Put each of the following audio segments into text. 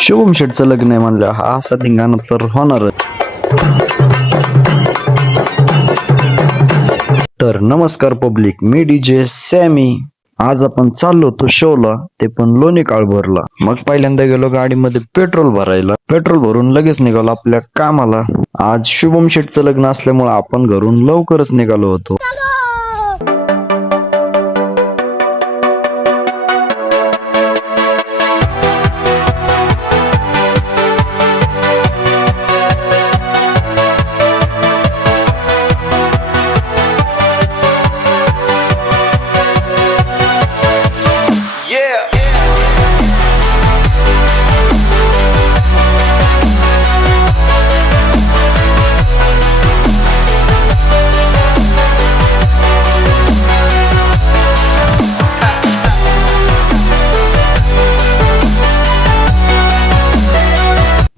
शुभम शेटचं लग्न आहे म्हणलं हा असा धिंगाणा तर होणारच. तर नमस्कार पब्लिक, मी डीजे सॅमी. आज आपण चाललो होतो शोला, ते पण लोणी काळभोरला. मग पहिल्यांदा गेलो गाडीमध्ये पेट्रोल भरायला. पेट्रोल भरून लगेच निघालो आपल्या कामाला. आज शुभम शेटचं लग्न असल्यामुळे आपण घरून लवकरच निघालो होतो.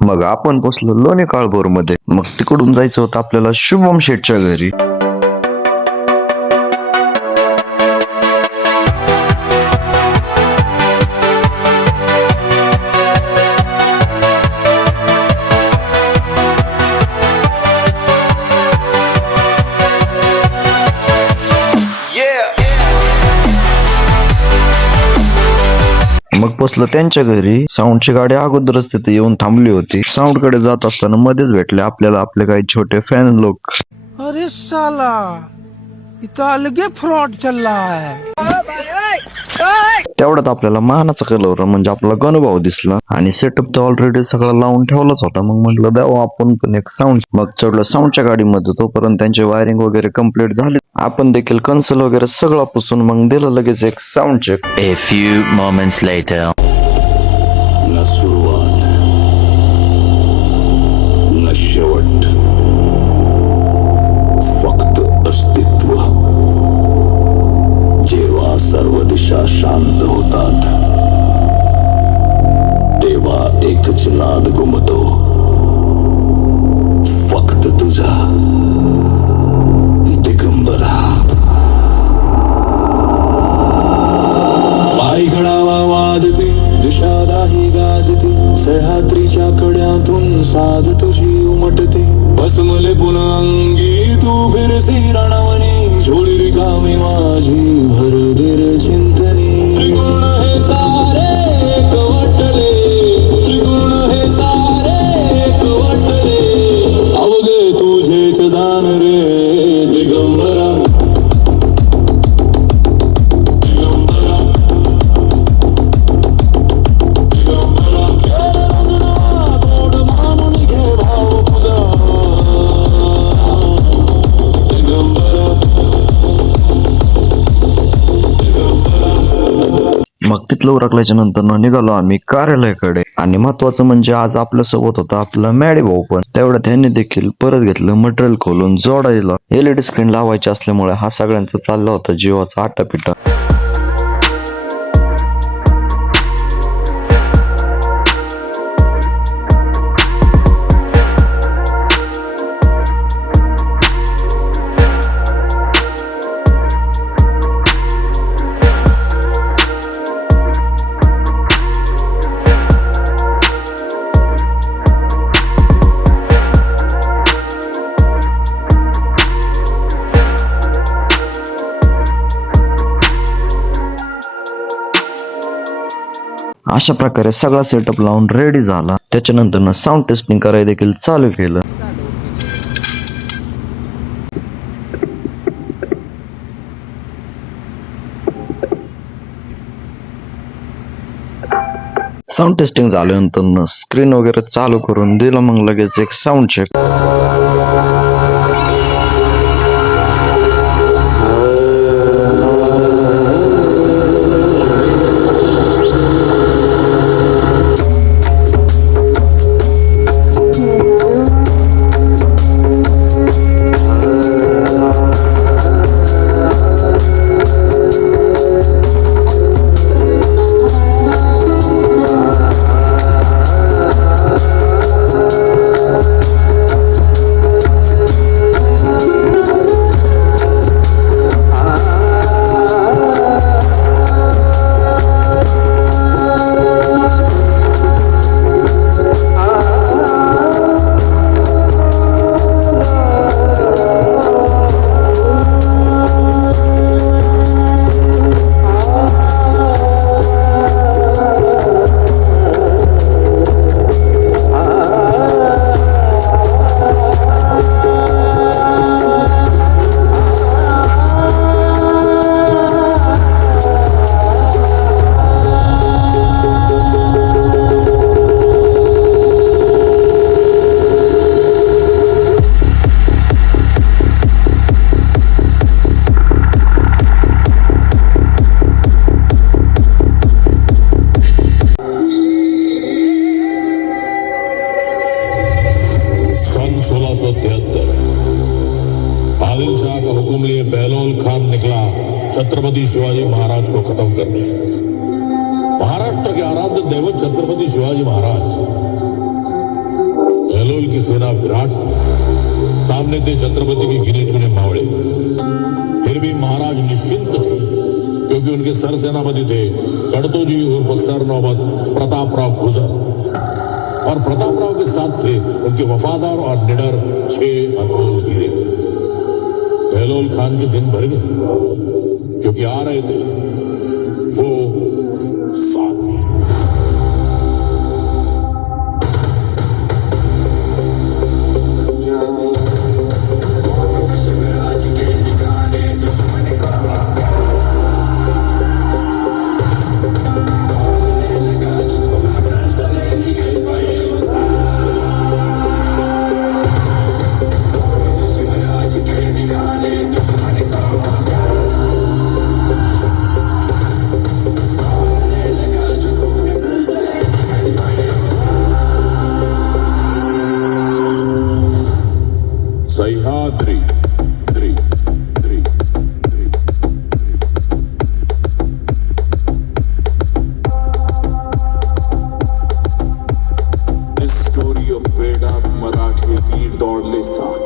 मग आपण पोचलो लोणी काळभोर मध्ये. मग तिकडून जायचं होतं आपल्याला शुभम शेटच्या घरी. मग पोचलो त्यांच्या घरी. साऊंडची गाडी अगोदरच तिथे येऊन थांबली होती. साऊंड कडे जात असताना मध्येच भेटले आपल्याला आपले काही छोटे फॅन लोक. अरे साला इथं अलगे फ्रॉड चल रहा है. तेवढ्यात आपल्याला मानाचा कलर म्हणजे आपला गणभाऊ दिसला आणि सेटअप तर ऑलरेडी सगळा लावून ठेवलाच होता. मग म्हटलं द्यावं आपण पण एक साऊंड. मग चढलं साऊंडच्या गाडीमध्ये. तोपर्यंत त्यांचे वायरिंग वगैरे कम्प्लीट झाले. आपण देखील कन्सल वगैरे सगळं पुसून मग दिलं लगेच एक sound check. A few moments later. न सुरुवात न शेवट, फक्त अस्तित्व. जेव्हा सर्व दिशा शांत होतात तेव्हा एकच नाद घुमतो, फक्त तुझा दिगंबरा. पाय घडावा वाजते, दिशादाही गाजते, सह्याद्रीच्या कड्यातून साध तुझी उमटते. भस्मले पुन्हा अंगी तू फिरसी रणवणी, झोळी रिकामी माझी भरदिर चिंतनी. त्रिगुण हे सारे एकवटले, त्रिगुण हे सारे एकवटले, अवघे तुझेच दान रे दिगंबरा. मग तिथलं उरकल्याच्या नंतर निघालो आम्ही कार्यालयाकडे. आणि महत्वाचं म्हणजे आज आपल्या सोबत होता आपला मॅडी भाऊ पण. तेवढ्या त्यांनी देखील परत घेतलं मटेरियल खोलून जोडायला. LED स्क्रीन लावायची असल्यामुळे हा सगळ्यांचा चालला होता जीवाचा आटापिटा. अशा प्रकारे सगळा सेटअप लावून रेडी झाला. त्याच्यानंतर साऊंड टेस्टिंग करायला देखील चालू केलं. साऊंड टेस्टिंग झाल्यानंतर स्क्रीन वगैरे चालू करून दिलं. मग लगेच एक साऊंड चेक. 1973 आदिल शाह का हुक्म लिए बहलोल खान निकला छत्रपति शिवाजी महाराज को खत्म करने। महाराष्ट्र के आराध्य दैवत छत्रपति शिवाजी महाराज, बहलोल की सेना विराट थी, सामने थे छत्रपति के गिने चुने मावड़े। फिर भी महाराज निश्चिंत थे क्योंकि उनके सर सेनापति थे कड़तोजी उर्फ सर नौबत प्रतापराव गुजर, और प्रतापराव के साथ थे उनके वफादार और निडर 6 अनमोल हीरे। बहलोल खान के दिन भर गए क्योंकि आ रहे थे वो साथी। सह्याद्री स्टोरी ऑफ बेडा मराठी वीर दौड़ले साथ।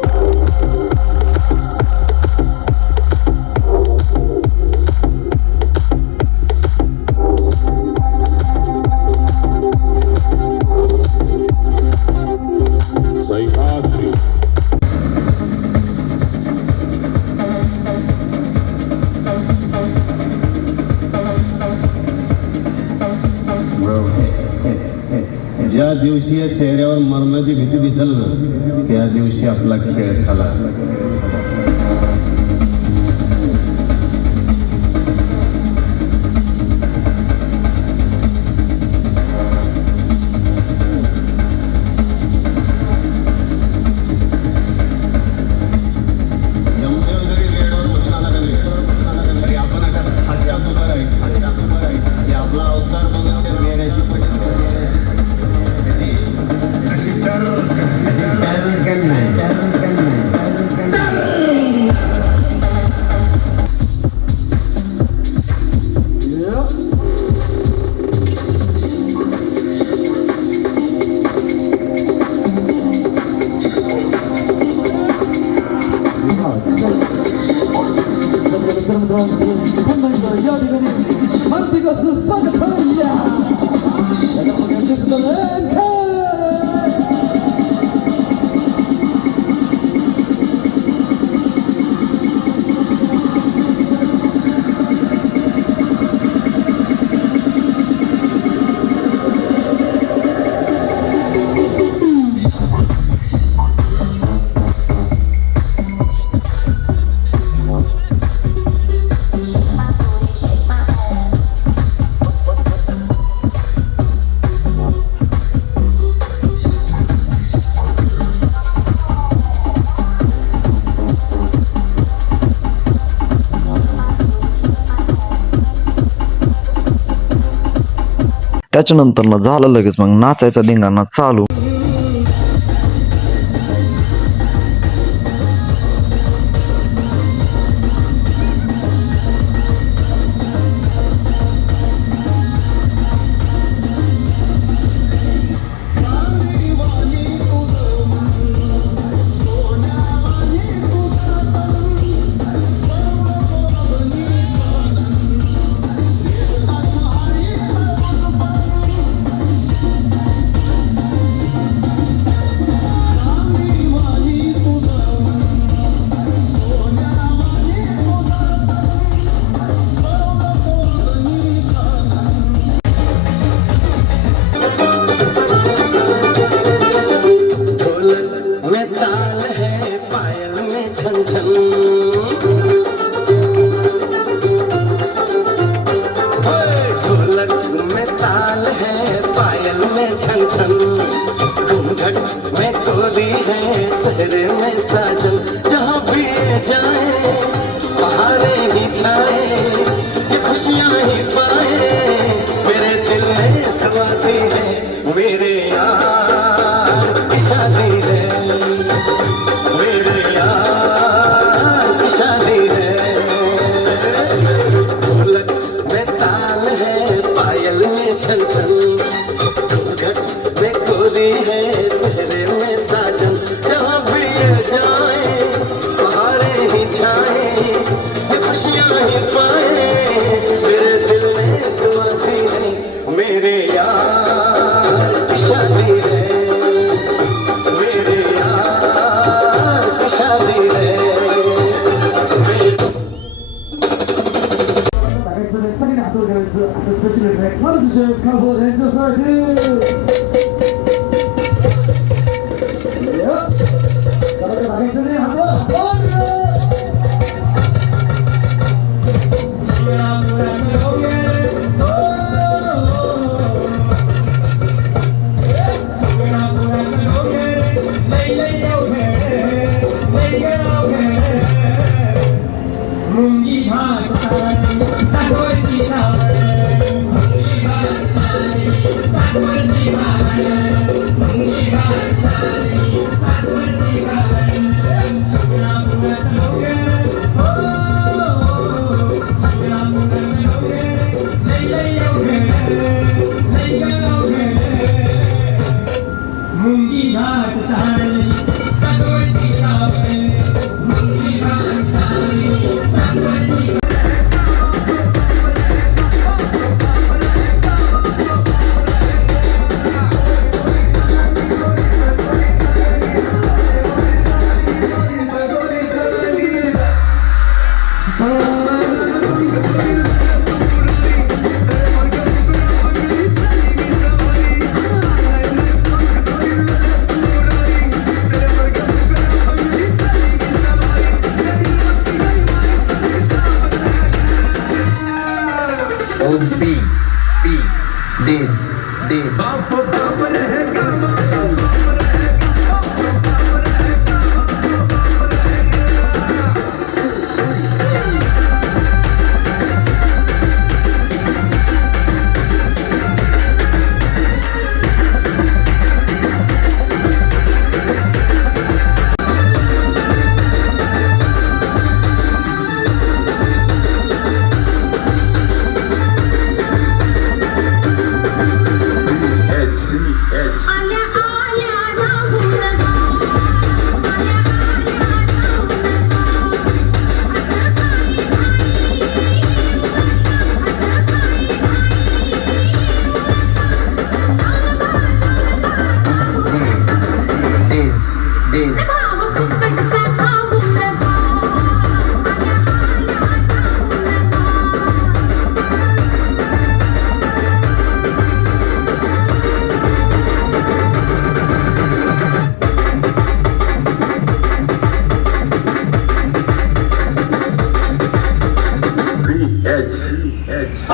सह्याद्री ज्या दिवशी या चेहऱ्यावर मरणाची भीती दिसेल ना, त्या दिवशी आपला खेळ झाला। आपला अवतार बघून त्या वेड्याची या ठिकाणी हार्दिक असं स्वागत आहे। त्याच्यानंतर ना झालं लगेच मग नाचायचा धिंगाणा चालू। मैं कोरी है सहरे में साजन, जहाँ भी जाए बहारें ही छाए, ये खुशियाँ ही पाए, मेरे दिल में दवा दी है, मेरे यार की शादी है। होती है शहर में साजन, जहाँ भी ये जाए बहारें ही छाए, ये खुशियाँ ही पाए। मेरे दिल में दुआ थी है मेरे यार की शादी है, मेरे यार की शादी है। second after guys, especially like Malaysia cover Ranger Circle.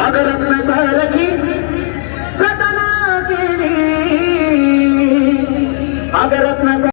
अगर अपना सर रखी